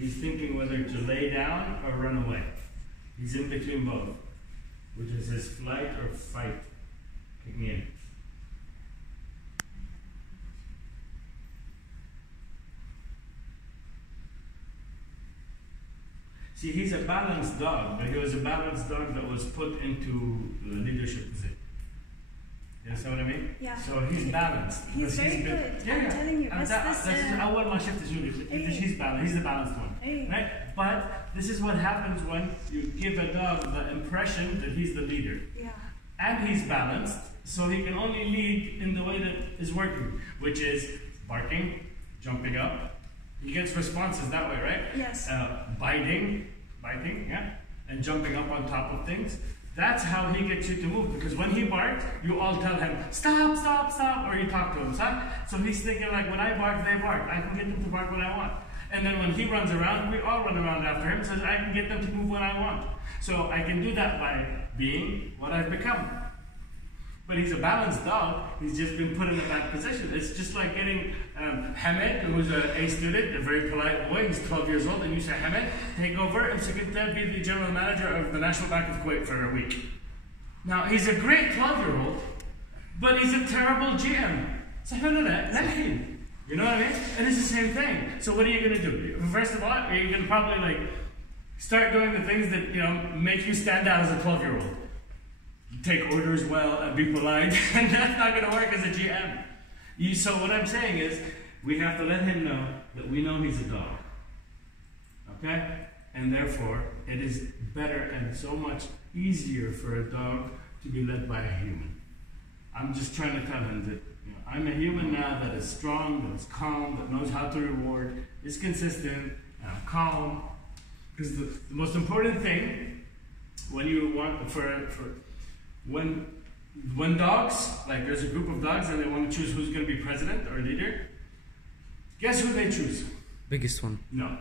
He's thinking whether to lay down or run away. He's in between both, which is his flight or fight. Kick me in. See, he's a balanced dog, but he was a balanced dog that was put into the leadership position. You understand what I mean? Yeah. So he's balanced. He's very good. I'm telling you. He's balanced. He's the balanced one. Right? But this is what happens when you give a dog the impression that he's the leader. Yeah. And he's balanced, so he can only lead in the way that is working, which is barking, jumping up. He gets responses that way, right? Yes. Biting, yeah, and jumping up on top of things. That's how he gets you to move, because when he barks, you all tell him, stop, stop, stop, or you talk to him, stop. So he's thinking like, when I bark, they bark. I can get them to bark when I want. And then when he runs around, we all run around after him, so I can get them to move when I want. So I can do that by being what I've become. But he's a balanced dog. He's just been put in a bad position. It's just like getting Hamed, who's an A student, a very polite boy. He's 12 years old, and you say, Hamed, take over and be the general manager of the National Bank of Kuwait for a week. Now, he's a great 12-year-old, but he's a terrible GM. So you know what I mean? And it's the same thing. So what are you going to do? First of all, you're going to probably like start doing the things that make you stand out as a 12-year-old. Take orders well and be polite, and that's not going to work as a GM. So what I'm saying is, we have to let him know that we know he's a dog. Okay? And therefore, it is better and so much easier for a dog to be led by a human. I'm just trying to tell him that I'm a human now that is strong, that is calm, that knows how to reward, is consistent, and I'm calm. Because the most important thing, when you want when dogs, like there's a group of dogs and they want to choose who's going to be president or leader, guess who they choose? Biggest one. No.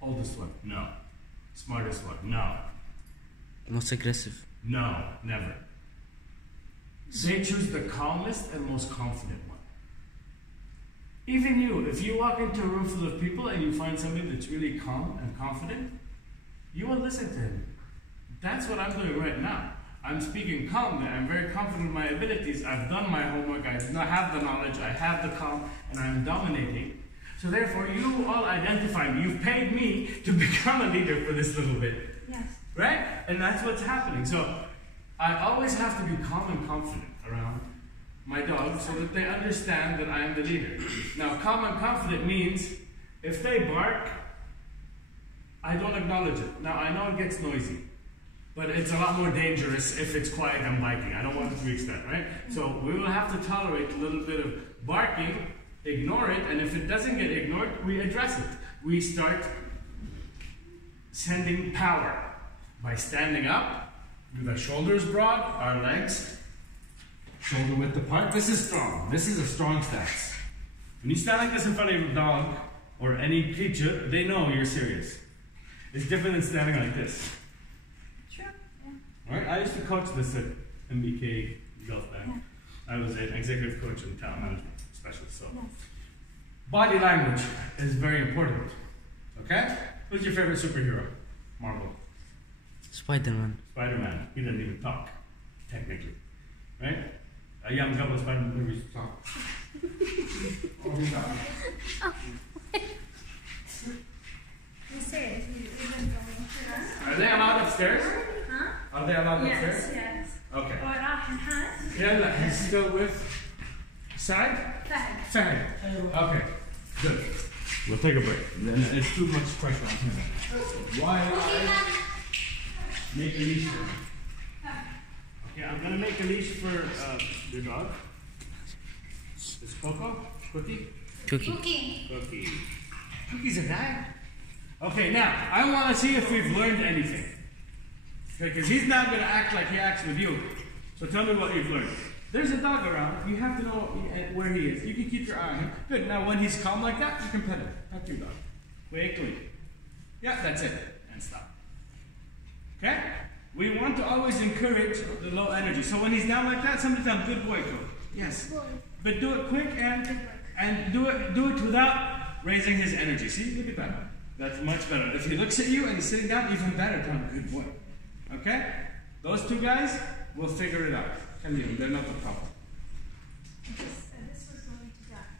Oldest one? No. Smartest one? No. Most aggressive? No, never. They choose the calmest and most confident one. Even you, if you walk into a room full of people and you find somebody that's really calm and confident, you will listen to him. That's what I'm doing right now. I'm speaking calmly. I'm very confident in my abilities. I've done my homework. I have the knowledge. I have the calm, and I'm dominating. So therefore, you all identify me. You've paid me to become a leader for this little bit. Yes. Right? And that's what's happening. So I always have to be calm and confident around my dogs so that they understand that I am the leader. Now, calm and confident means if they bark, I don't acknowledge it. Now, I know it gets noisy. But it's a lot more dangerous if it's quiet and biting. I don't want it to reach that, right? So we will have to tolerate a little bit of barking, ignore it, and if it doesn't get ignored, we address it. We start sending power by standing up, with our shoulders broad, our legs shoulder width apart. This is strong. This is a strong stance. When you stand like this in front of a dog or any creature, they know you're serious. It's different than standing like this. Right? I used to coach this at MBK Gulf Bank. Yeah. I was an executive coach and talent management specialist. So, body language is very important. Okay? Who's your favorite superhero? Marvel. Spider-Man. Spider-Man. He doesn't even talk, technically. Right? A young couple of Spider-Man movies talk. Are they allowed upstairs? Huh? Are they allowed upstairs? Yes. Okay. Yeah, he's still with Sag? Fag. Okay, good. We'll take a break. It's too much pressure on him. Why make a leash for him? Okay, I'm going to make a leash for your dog. It's Coco? Cookie? Cookie. Cookie's a guy? Okay, now, I want to see if we've learned anything. Okay, because he's not going to act like he acts with you. So tell me what you've learned. There's a dog around. You have to know where he is. You can keep your eye on him. Good. Now, when he's calm like that, you can pet him. Pet your dog. Quickly. Yeah, that's it. And stop. Okay? We want to always encourage the low energy. So when he's down like that, somebody tell him, good boy, Joe. Yes. But do it quick and do it without raising his energy. See? Look at that. That's much better. If he looks at you and he's sitting down, even better. Tell him, good boy. Okay? Those two guys will figure it out. Tell you, they're not the problem. This was going to die.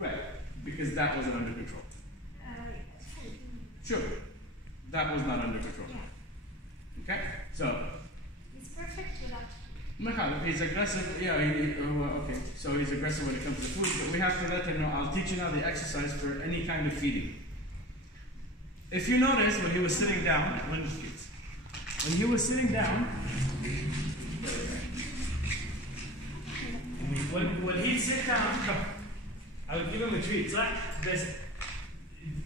Right, because that wasn't under control. Sure, that was not under control. Yeah. Okay, so. He's perfect without. He's aggressive, yeah, okay, so he's aggressive when it comes to food, but we have to let him know, I'll teach you now the exercise for any kind of feeding. If you notice, when he was sitting down, when he was sitting down, when he'd sit down, I would give him a treat. So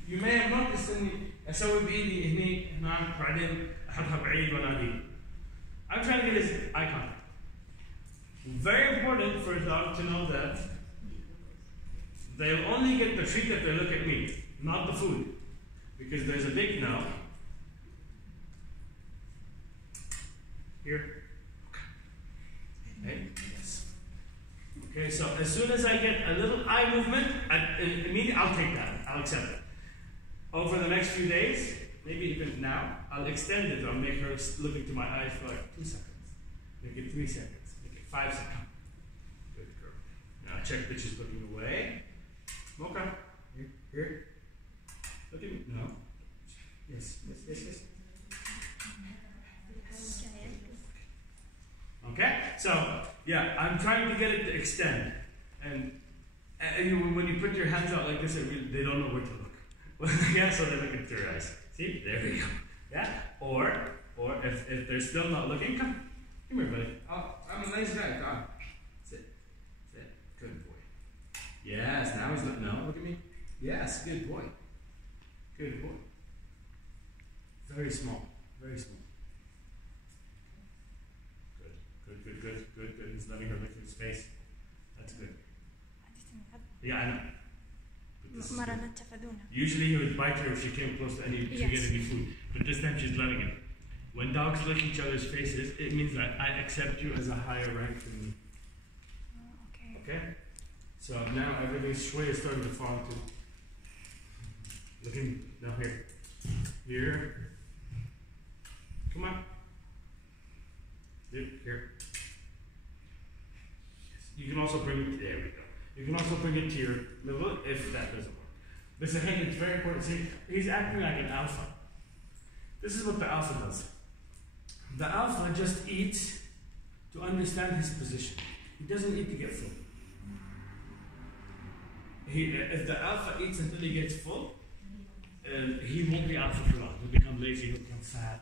you may have noticed أسوي بإيدي هني هناك بعدين أحطها بعيد وأناديه. I'm trying to get his eye contact. Very important for a dog to know that they'll only get the treat if they look at me, not the food. Because there's a big no. Here. Okay. Yes. Okay, so as soon as I get a little eye movement, immediately I'll take that. I'll accept it. Over the next few days, maybe even now, I'll extend it. I'll make her look into my eyes for like 2 seconds. Make it 3 seconds. Make it 5 seconds. Good girl. Now check that she's looking away. Okay. Here. Look at me. No. Yes. Okay? So, yeah, I'm trying to get it to extend. And when you put your hands out like this, they don't know where to look. Yeah, so they look into your eyes. See? There we go. Yeah? Or if they're still not looking, come here, buddy. I'm a nice guy. Come. Sit. Good boy. Yes, now he's looking. No, look at me. Yes, good boy. Good boy. Very small. Very small. Good. He's letting her lick his face. That's good. Yeah, I know. Usually he would bite her if she came close to to get any food. But this time she's letting him. When dogs lick each other's faces, it means that I accept you as a higher rank than me. Okay? So now everything's starting to fall into. Looking now here. Here. Come on. Here. You can also bring it, there we go. You can also bring it to your middle if that doesn't work. Listen, hey, it's very important. See, he's acting like an alpha. This is what the alpha does. The alpha just eats to understand his position. He doesn't eat to get full. If the alpha eats until he gets full, he won't be alpha for long. He'll become lazy, he'll become fat,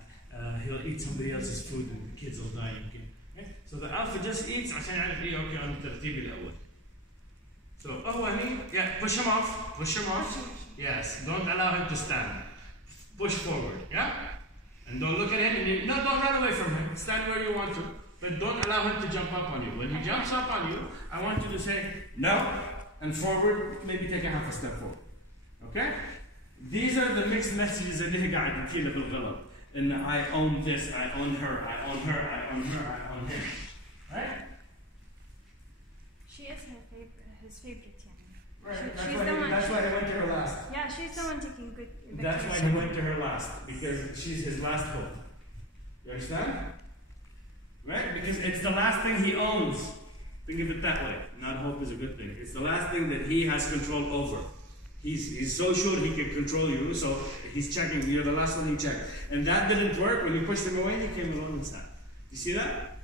he'll eat somebody else's food and the kids will die. Okay? So the alpha just eats عشان يعرف ايه اوكي انا الترتيب الاول. So, push him off. Yes, don't allow him to stand. Push forward, yeah? And don't look at him and don't run away from him. Stand where you want to, but don't allow him to jump up on you. When he jumps up on you, I want you to say no and forward, maybe take a half a step forward. Okay? These are the mixed messages that he got بالغلط. And I own this, I own her, I own her, I own her, I own him. Right? She is his favorite, yeah. Right. That's why he went to her last. Yeah, she's the one taking good pictures. That's why he went to her last, because she's his last hope. You understand? Right? Because it's the last thing he owns. Think of it that way. Not hope is a good thing. It's the last thing that he has control over. He's so sure he can control you, so he's checking. You're the last one he checked. And that didn't work. When you pushed him away, he came along and sat. You see that?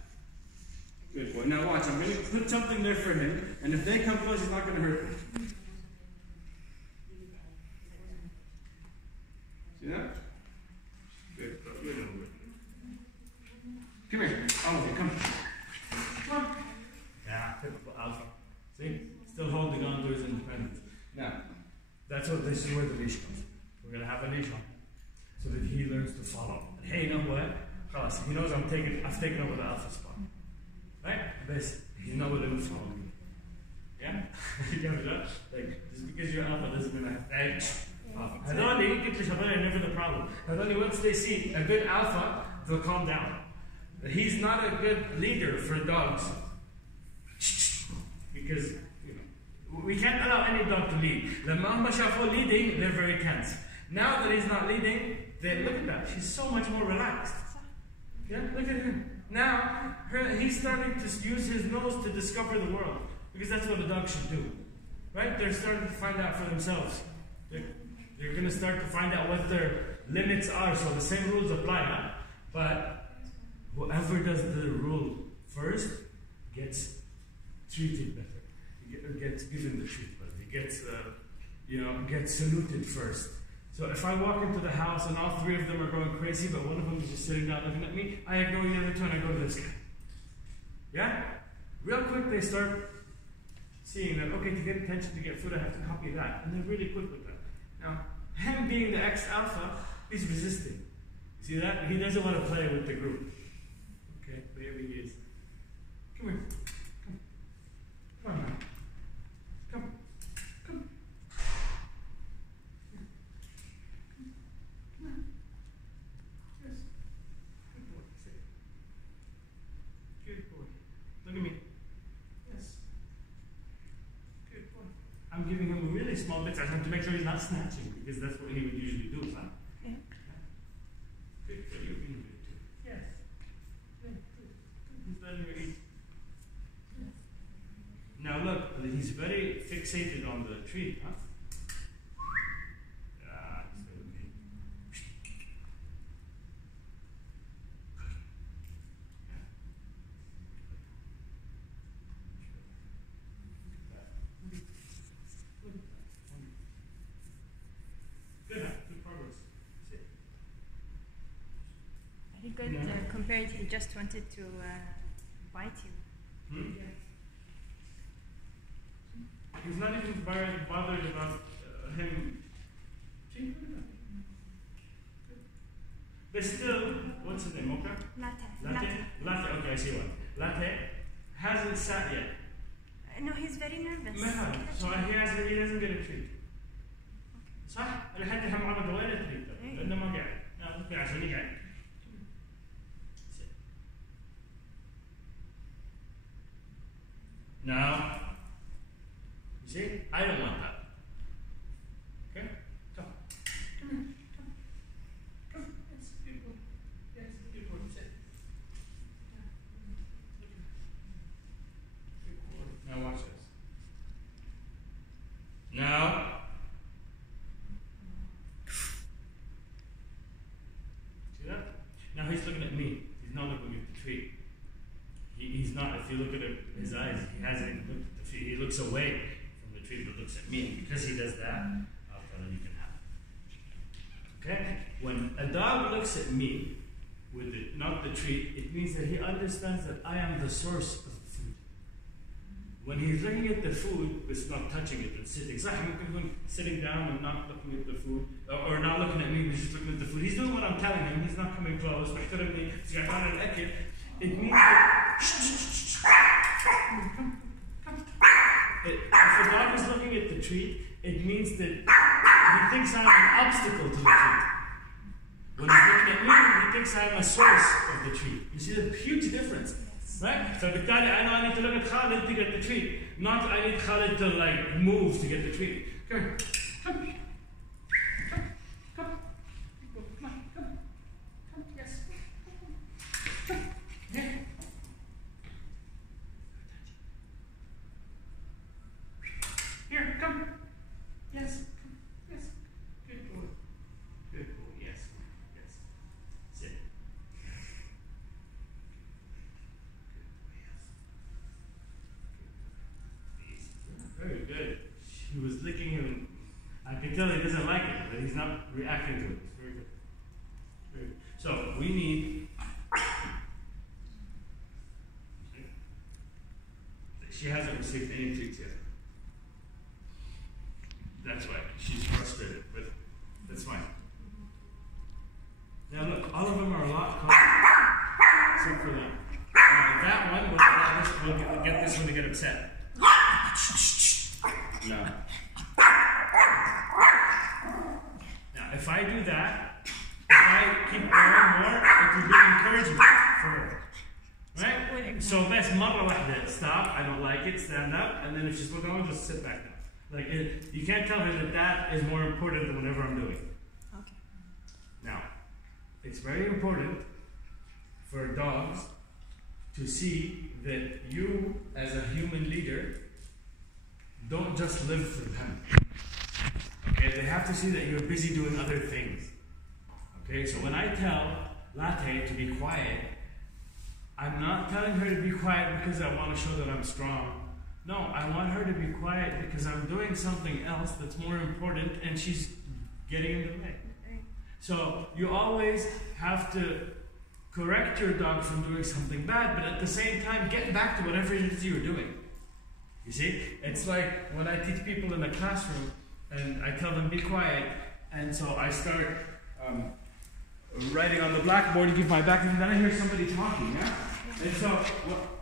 Good boy. Now watch, I'm going to put something there for him, and if they come close, he's not going to hurt them. See that? Good. Come here. All of you, come. Come on. Yeah, typical alpha. See? Still holding on to his independence. Now, that's what this is where the leash comes. We're going to have a leash on him, so that he learns to follow. And hey, you know what? He knows I've taken over the alpha spot. Right? This, you know what it will follow me. Yeah? Like, just because you're alpha doesn't mean never the problem. Once they see a good alpha, they'll calm down. He's not a good leader for dogs. Because, we can't allow any dog to lead. The mama shafo leading, they're very tense. Now that he's not leading, look at that. She's so much more relaxed. Yeah, look at him. Now, he's starting to use his nose to discover the world. Because that's what a dog should do. Right? They're starting to find out for themselves. They're going to start to find out what their limits are. So the same rules apply, huh? But whoever does the rule first gets treated better. Gets given the treatment. He gets saluted first. So if I walk into the house and all three of them are going crazy, but one of them is just sitting down looking at me, I ignore the other two and I go to this guy. Yeah? Real quick they start seeing that, okay, to get attention, to get food, I have to copy that. And they're really quick with that. Now, him being the ex-alpha, he's resisting. See that? He doesn't want to play with the group. Okay, maybe he is. Come here. Come on now. Come. Come. Come on. Yes. Good boy. Sit. Good boy. Look at me. Yes. Good boy. I'm giving him really small bits. I have to make sure he's not snatching because that's what he would usually do, huh? Yeah. Good for you. Being good too. Yes. Good. He's letting you eat. Now look, he's very fixated on the tree, huh? Yeah, he's going to be. Good progress. Sit. Very good compared, he just wanted to bite you. Hmm? He's not even bothered about him. See? But still, what's his name? Mocha? Latte. Okay, I see one. Latte hasn't sat yet. No, he's very nervous. So he doesn't get a treat. صح؟ لحد هم عرض وين التريت؟ لأنه ما قاعد. لا عشان يقعد. Now, you see, I don't want that. Okay? Come. Come here. Come. Yes, good boy. Yes, good boy. Sit. Good boy. Now watch this. Now, see that? Now he's looking at me. He's not looking at the tree. He's not. If you look at his eyes, he hasn't even looked at the tree. He looks away from the tree, but looks at me. And because he does that, I'll tell him you can have it. Okay? When a dog looks at me with not the tree, it means that he understands that I am the source of the food. When he's looking at the food, it's not touching it and sitting. Sitting down and not looking at the food, or not looking at me, but just looking at the food. He's doing what I'm telling him. He's not coming close. It means that if a dog is looking at the tree, it means that he thinks I'm an obstacle to the tree. When he's looking at me, he thinks I'm a source of the tree. You see the huge difference, right? So بالتالي I need to look at Khalid to get the tree, not I need Khalid to like move to get the tree. Come here. Come. Here, come. Yes. Yes. Good boy. Good boy. Yes. Yes. Sit. Good boy. Yes. Very good. He was licking him. I can tell he doesn't like it, but he's not reacting to it. It's very good. Very good. So we need. She hasn't received any treats yet. That's why she's frustrated, but that's fine. Now look, all of them are a lot calmer, except for that. Now that one will get this one to get upset. No. Now if I do that, if I keep going more, it will be encouragement for her. Right? So best مرة واحدة, stop, I don't like it, stand up, and then if she's looking on, just sit back down. Like, you can't tell her that is more important than whatever I'm doing. it's very important for dogs to see that you, as a human leader, don't just live for them. Okay, they have to see that you're busy doing other things. Okay, so when I tell Latte to be quiet, I'm not telling her to be quiet because I want to show that I'm strong. No, I want her to be quiet because I'm doing something else that's more important and she's getting in the way. So you always have to correct your dog from doing something bad, but at the same time get back to whatever it is you're doing. You see? It's like when I teach people in the classroom and I tell them be quiet, and so I start writing on the blackboard to give my back, and then I hear somebody talking, yeah? And so,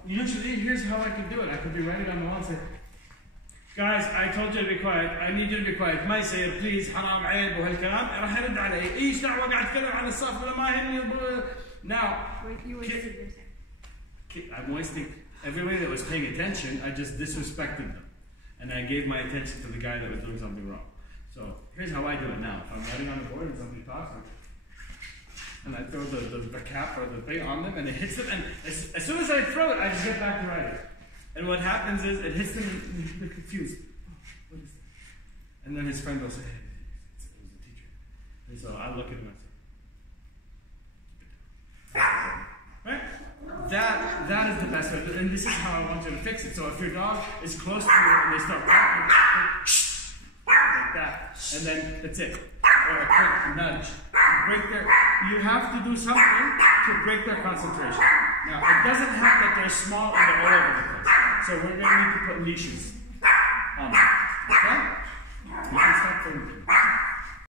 usually, here's how I could do it. I could be writing on the wall and say, guys, I told you to be quiet. I need you to be quiet. ما يصير, please, حرام عيب وهالكلام. راح يرد علي. ايش دعوة قاعد اتكلم عن الصف ولا ما يهمني. Now, You wasted your time. I'm wasting. Everybody that was paying attention, I just disrespected them. And I gave my attention to the guy that was doing something wrong. So, here's how I do it now. If I'm writing on the board and somebody talks, and I throw the cap or the thing on them, and it hits them, and as soon as I throw it, I just get back to writing. And what happens is, it hits them, and they're confused. Oh, what is that? And then his friend will say, hey, it was the teacher. And so I look at him and I say, right? That is the best way, and this is how I want you to fix it. So if your dog is close to you and they start barking, like that, and then that's it. Or a quick nudge. You have to do something to break their concentration. Now, it doesn't have that they're small and they're all over the place. So we're going to need to put leashes on them. Okay? You can stop doing it.